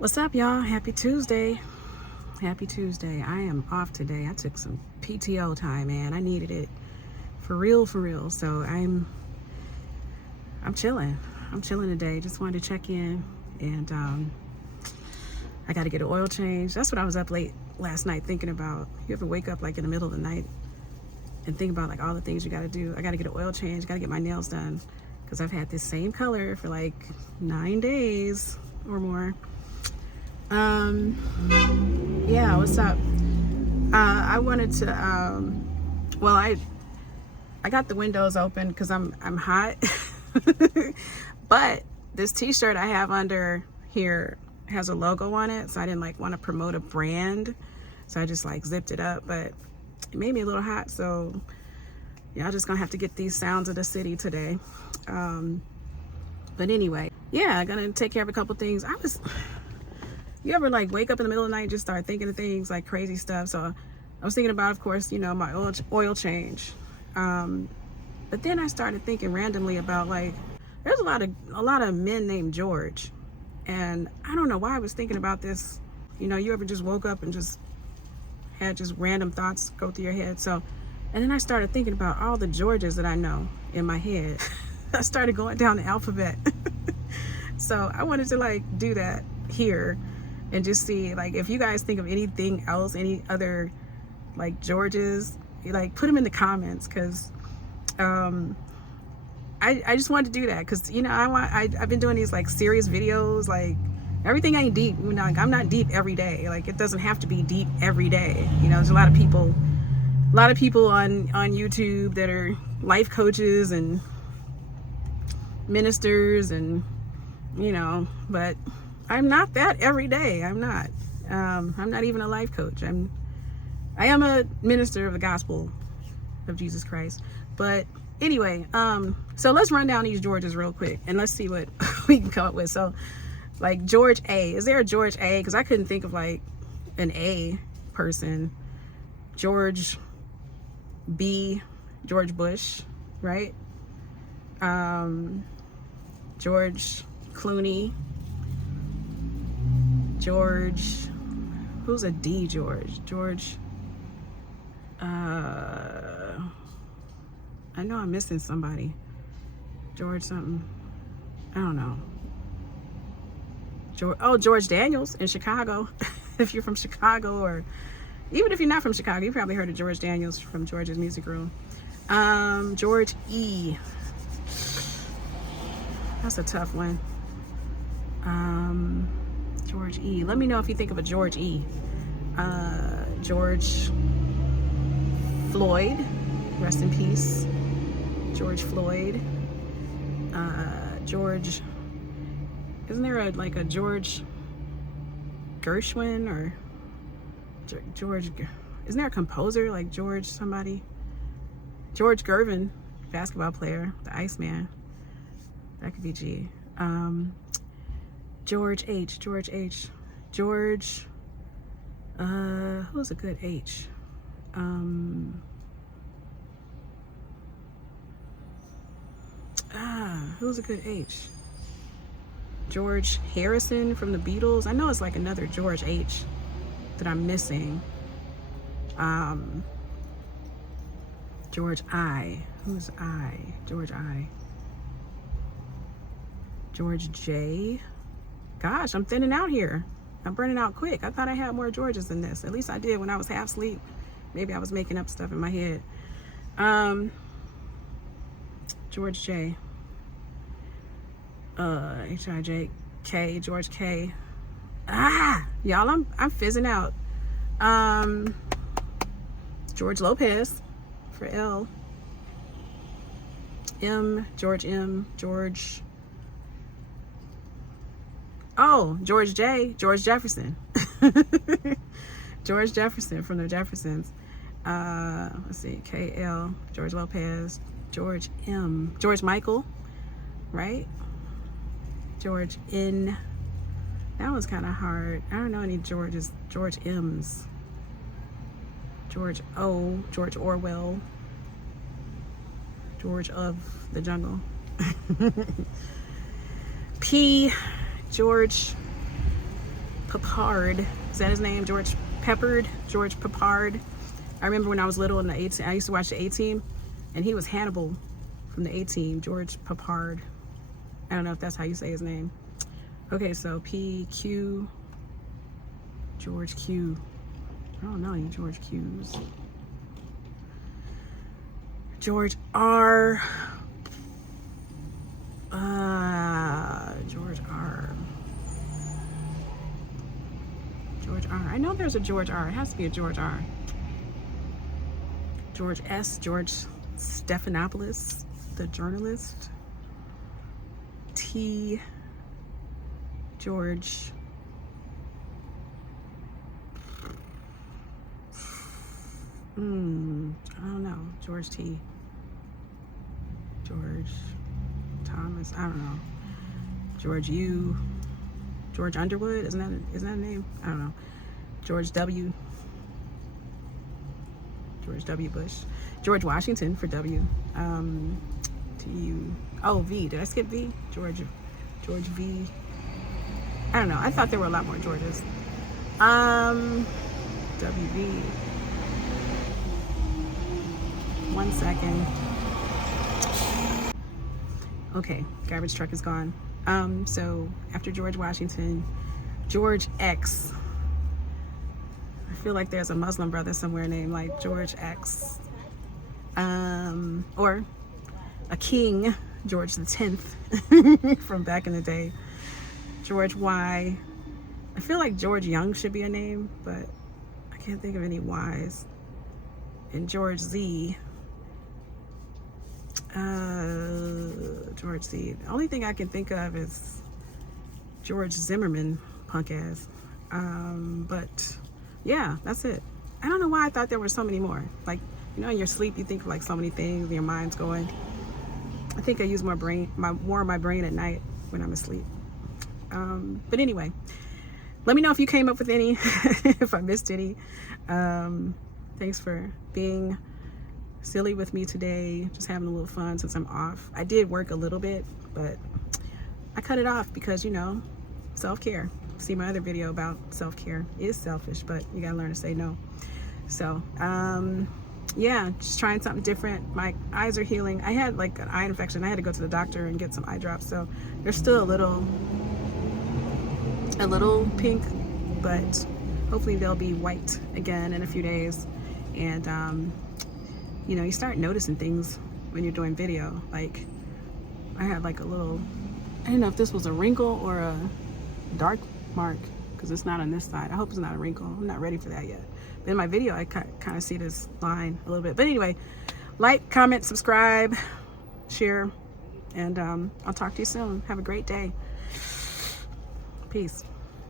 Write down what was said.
What's up, y'all? Happy Tuesday. Happy Tuesday. I am off today. I took some PTO time, man. I needed it for real, for real. So I'm chilling. I'm chilling today. Just wanted to check in, and I got to get an oil change. That's what I was up late last night thinking about. You ever wake up like in the middle of the night and think about like all the things you got to do? I got to get an oil change. Got to get my nails done because I've had this same color for like 9 days or more. Yeah, what's up? I wanted to, well, I got the windows open because I'm hot, but this t-shirt I have under here has a logo on it, so I didn't like want to promote a brand, so I just like zipped it up, but it made me a little hot, so y'all just gonna have to get these sounds of the city today. But anyway, yeah, gonna take care of a couple things. You ever like wake up in the middle of the night and just start thinking of things like crazy stuff? So I was thinking about, of course, my oil change. But then I started thinking randomly about like, there's a lot of men named George. And I don't know why I was thinking about this. You ever just woke up and just had just random thoughts go through your head? And then I started thinking about all the Georges that I know in my head. I started going down the alphabet. So I wanted to like do that here and just see like if you guys think of anything else, any other like Georges, like put them in the comments, because I just wanted to do that because I've been doing these like serious videos, like everything ain't deep. Like, I'm not deep every day. Like it doesn't have to be deep every day. There's a lot of people on YouTube that are life coaches and ministers and but I'm not that every day. I'm not even a life coach. I am a minister of the gospel of Jesus Christ. But anyway, so let's run down these Georges real quick and let's see what we can come up with. So like George A. Is there a George A? Because I couldn't think of like an A person. George B. George Bush, right? George Clooney. George, who's a D George? George, I know I'm missing somebody. George something, I don't know. George Daniels in Chicago. If you're from Chicago, or even if you're not from Chicago, you probably heard of George Daniels from George's Music Room. George E. That's a tough one. George E. Let me know if you think of a George E. George Floyd, rest in peace. George Floyd. George, isn't there a George Gershwin or George? Isn't there a composer like George somebody? George Gervin, basketball player, the Iceman. That could be G. George H. George, who's a good H? Who's a good H? George Harrison from the Beatles. I know it's like another George H that I'm missing. George I. Who's I? George I. George J. Gosh, I'm thinning out here. I'm burning out quick. I thought I had more Georges than this. At least I did when I was half asleep. Maybe I was making up stuff in my head. George J. H-I-J-K. George K. Y'all, I'm fizzing out. George Lopez for L. M. George M. George. Oh, George J. George Jefferson. George Jefferson from the Jeffersons. Let's see. K.L. George Lopez. George M. George Michael. Right? George N. That was kind of hard. I don't know any Georges. George M's. George O. George Orwell. George of the Jungle. P. George Peppard. Is that his name? George Peppard? George Peppard. I remember when I was little in the A-Team, I used to watch the A-Team, and he was Hannibal from the A-Team, George Peppard. I don't know if that's how you say his name. Okay, so PQ, George Q. I don't know any George Q's. George R. George R. George R. I know there's a George R. It has to be a George R. George S. George Stephanopoulos, the journalist. T. George. I don't know. George T. George Thomas. I don't know. George U. George Underwood. Isn't that a name? I don't know. George W. George W. Bush. George Washington for W. T-U. Oh, V. Did I skip V? George V. I don't know. I thought there were a lot more Georges. WV. 1 second. Okay, garbage truck is gone. So after George Washington, George X. I feel like there's a Muslim brother somewhere named like George X. Or a king, George the 10th from back in the day. George Y. I feel like George Young should be a name, but I can't think of any Y's. And George Z. George Z. The only thing I can think of is George Zimmerman, punk ass. But yeah, that's it. I don't know why I thought there were so many more. Like, you know, in your sleep, you think of like so many things, and your mind's going. I think I use more of my brain at night when I'm asleep. But anyway, let me know if you came up with any, if I missed any. Thanks for being silly with me today, just having a little fun since I'm off. I did work a little bit, but I cut it off because, you know, self-care. See my other video about self-care is selfish, but you gotta learn to say no. So yeah, just trying something different. My eyes are healing. I had like an eye infection. I had to go to the doctor and get some eye drops, so they're still a little pink, but hopefully they'll be white again in a few days. And you know, you start noticing things when you're doing video. Like, I had like a little, I didn't know if this was a wrinkle or a dark mark, because it's not on this side. I hope it's not a wrinkle. I'm not ready for that yet. But in my video, I kind of see this line a little bit. But anyway, like, comment, subscribe, share, and I'll talk to you soon. Have a great day. Peace.